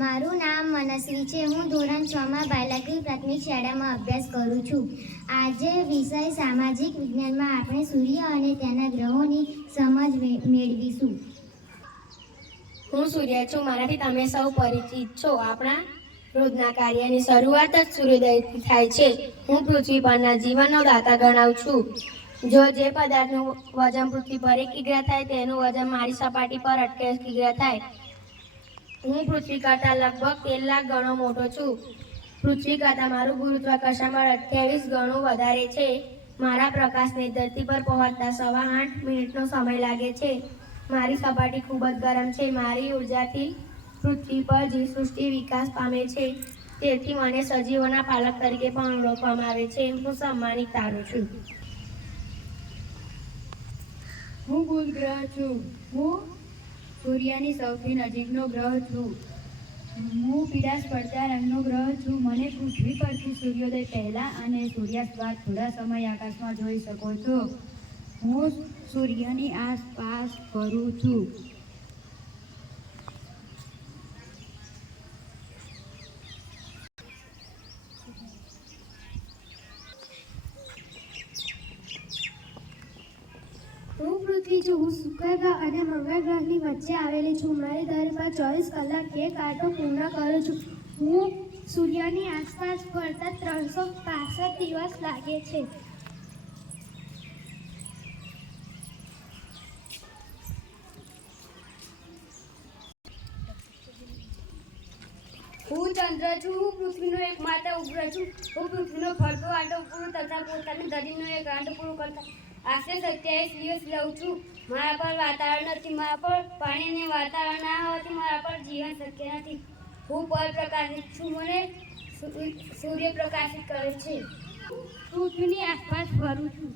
મારું નામ મનસ્વી છે. હું ધોરણ 6 માં બાલાગીર પ્રાથમિક શાળામાં અભ્યાસ કરું છું. આજે વિષય સામાજિક વિજ્ઞાનમાં આપણે સૂર્ય અને તેના ગ્રહોની સમજ મેળવીશું. હું સૂર્ય છું. મારાથી તમે સૌ પરિચિત છો. આપણા રોજના કાર્યની શરૂઆત જ સૂર્યોદયથી થાય છે. હું પૃથ્વી પરના જીવનનો દાતા ગણાવું છું. જો જે પદાર્થનું વજન પૃથ્વી પર 1 કિગ્રા થાય, તેનું વજન મારી સપાટી પર 28 કિગ્રા થાય. હું પૃથ્વી કરતાં લગભગ 13 લાખ ગણો મોટો છું. પૃથ્વી કરતાં મારું ગુરુત્વાકર્ષણ બળ 28 ગણું વધારે છે. મારા પ્રકાશને ધરતી પર પહોંચતા 8.25 મિનિટનો સમય લાગે છે. મારી સપાટી ખૂબ જ ગરમ છે. મારી ઉર્જાથી પૃથ્વી પર જીવસૃષ્ટિ વિકાસ પામે છે. તેથી મને સજીવોના પાલક તરીકે પણ ઓળખવામાં આવે છે. હું સન્માનિત તારો છું. હું બુધ ગ્રહ છું. હું સૂર્યની સૌથી નજીકનો ગ્રહ છું. હું પીળાશ પડતા રંગનો ગ્રહ છું. મને પૃથ્વી પરથી સૂર્યોદય પહેલા અને સૂર્યાસ્ત બાદ થોડા સમય આકાશમાં જોઈ શકો છો. હું સૂર્યની આસપાસ ફરું છું. હું પૃથ્વી છું. હું શુક્ર ગ્રહ અને મંગળ ગ્રહની વચ્ચે આવેલી છું. મારી ધરી પર 24 કલાક એક આંટો પૂર્ણ કરું છું. હું સૂર્યની આસપાસ ફરતા 365 દિવસ લાગે છે. હું ચંદ્ર છું. હું પૃથ્વીનો એકમાત્ર ઉપગ્રહ છું. હું પૃથ્વીનો ફરતો આંટો પૂરો તથા પોતાની ધરીનો એક આંટો પૂરો કરતા આશરે 27 દિવસ લઉં છું. મારા પર વાતાવરણ નથી. મારા પર પાણીની વાતાવરણ ના હોવાથી મારા પર જીવન શક્ય નથી. હું પરપ્રકાશિત છું. મને સૂર્ય પ્રકાશિત કરે છે. પૃથ્વીની આસપાસ ફરું છું.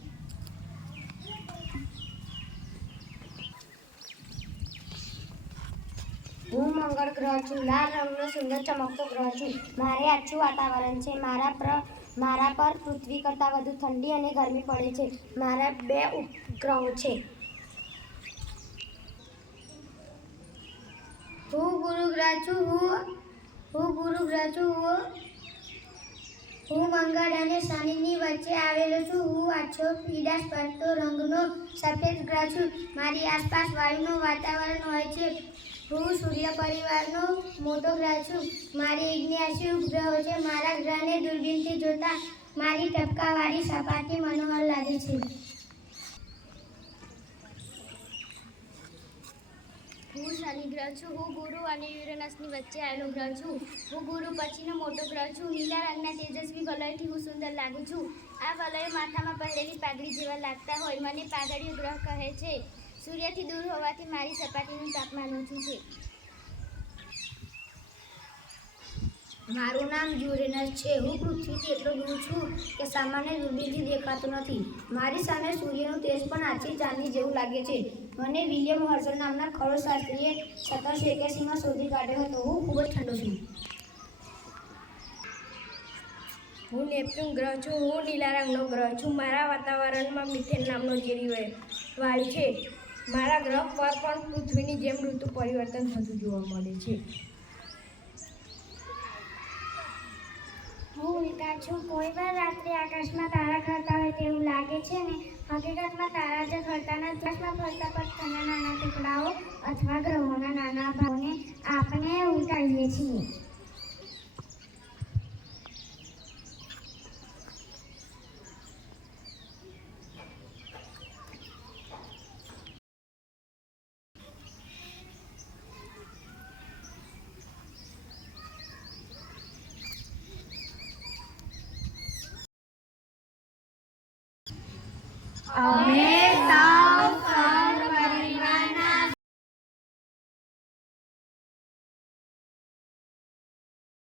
હું મંગળ ગ્રહ છું. લાલ રંગનો સુંદર ચમકતો ગ્રહ છું. મારે આછું વાતાવરણ છે. મારા પર પૃથ્વી કરતાં વધુ ઠંડી અને ગરમી પડે છે. મારા 2 ઉપગ્રહો છે. હું ગુરુ ગ્રહ છું. હું મંગળ અને શનિની વચ્ચે આવેલો છું. હું આછો પીળાશ પડતો રંગનો સફેદ ગ્રહ છું. મારી આસપાસ વાયુનું વાતાવરણ હોય છે. હું સૂર્ય પરિવારનો મોટો ગ્રહ છું. મારી 79 ઉપગ્રહો છે. મારા ગ્રહને દૂરબીનથી જોતા મારી ટપકાંવાળી સપાટી મનોહર લાગે છે. હું શનિ ગ્રહ છું. હું ગુરુ અને યુરેનસની વચ્ચે આવેલો ગ્રહ છું. હું ગુરુ પછીનો મોટો ગ્રહ છું. લીલા રંગના તેજસ્વી વલયથી હું સુંદર લાગુ છું. આ વલયો માથામાં પહેરેલી પાઘડી જેવા લાગતા હોય. મને પાઘડીયો ગ્રહ કહે છે. સૂર્યથી દૂર હોવાથી મારી સપાટીનું તાપમાન ઓછું છે. મારું નામ યુરેનસ છે. હું પૃથ્વીથી એટલો દૂર છું કે સામાન્ય દૂરબીનથી દેખાતું નથી. મારી સામે સૂર્યનું તેજ પણ આછી ચાંદી જેવું લાગે છે. મને વિલિયમ હર્શલ નામના ખગોળશાસ્ત્રીએ 1781માં શોધી કાઢ્યો હતો. હું ખૂબ જ ઠંડો છું. હું નેપચ્યુન ગ્રહ છું. હું લીલા રંગનો ગ્રહ છું. મારા વાતાવરણમાં મિથેન નામનો ઝેરી વાયુ છે. મારા ગ્રહ પર પણ પૃથ્વીની જેમ ઋતુ પરિવર્તન થતું જોવા મળે છે. હું ઉલ્કા છું. કોઈ વાર રાત્રે આકાશમાં તારા ફરતા હોય તેવું લાગે છે ને હકીકતમાં તારા જ ફરતા નથી. આકાશમાં ફરતા પથ્થરના નાના ટુકડાઓ અથવા ગ્રહોના નાના ભાગોને આપણે ઉલ્કા કહીએ છીએ. અમે સૌ